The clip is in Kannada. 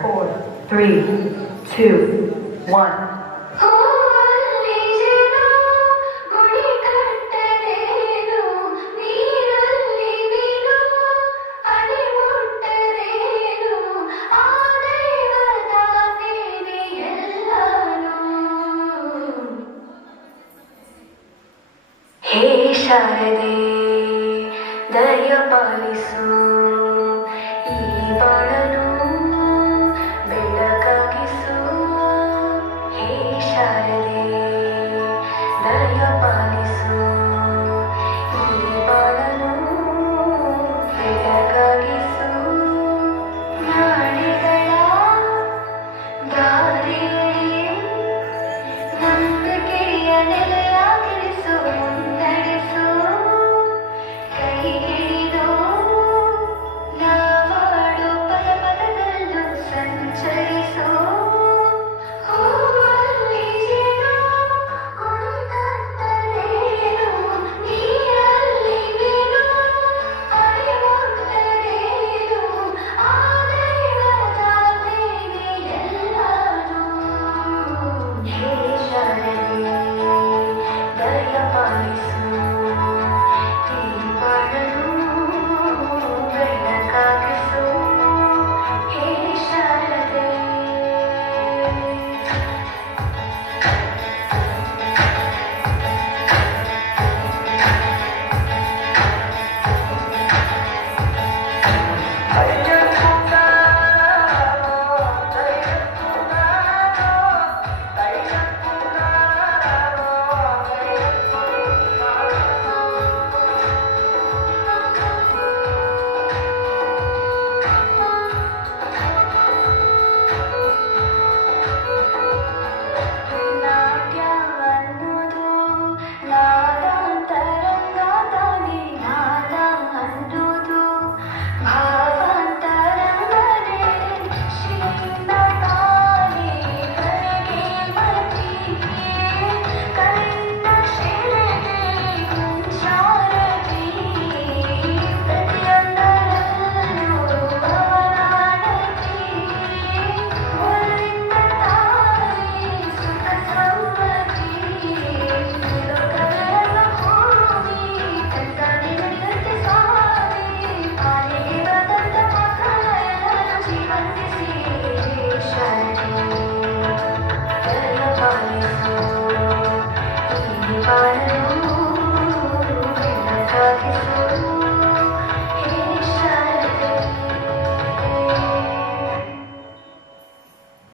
4, 3, 2, 1. ಹೇ ಶಾರದೆ ದಯ ಪಾಲಿಸು ಈ ಬಾಳನು ಬೆಳಕಾಗಿಸು. ಹೇ ಶಾರದೆ ದಯ ಪಾಲಿಸು ಈ ಬಾಳನು ಬೆಳಕಾಗಿಸು. ನಾಳೆಗಳ ದಾರಿಯಲ್ಲಿ ನಂಬಿಕೆಯ ನೆಲೆಯಾಗಿರಿಸು. ಮುನ್ನಡೆಸು ಕೈ ಹಿಡಿದು ನಾವಾಡು ಪದ ಪದದಲ್ಲೂ ಸಂಚರಿಸು. ಹೂವಲ್ಲಿ ಜೇನು ಕುಣಿತತ್ತಲೇನು, ನೀರಲ್ಲಿ ಮೀನು ಅರಿವುತ್ತಲೇನು, ಆ ದೈವದ ಮೇಲೆ ಎಲ್ಲಾನು. ಹೇ ಶಾರದೆ ದಯ ಪಾಲಿಸು ಈ ಬಾಳನು ಬೆಳಕಾಗಿಸು. ಹೇ ಶಾರದೆ ನಾಟ್ಯ ಅನ್ನೋದು ನಾದಾಂತರಂಗ ತಾನೇ. ನಾದ ಅನ್ನೋದು ಭಾವಾಂತರಂಗನೇ. ಶ್ರೀಯಿಂದ ತಾನೇ ಕರೆಗೆ ಮತಿಗೆ ಕರೆಯಿಂದ ಶಿಲೆಗೆ ಸಂಚಾರದಿ. ಪ್ರತಿಯೊಂದರಲ್ಲೂ ಅವನಾನತಿ. ಒಲಿಂದ ತಾಯಿ ಸುಖ ಸಮ್ಮತಿ. ಲೋಕವೆಲ್ಲ ಹೋಗಿ ತಂತಾನೆ ನಡೆದಂತೆ ಸ್ವಾಮಿ. ಪಾಲಿಗೆ ಬಂದಂತ ಮಕ್ಕಳೆಲ್ಲರೂ ಜೀವಂತಿಸಿ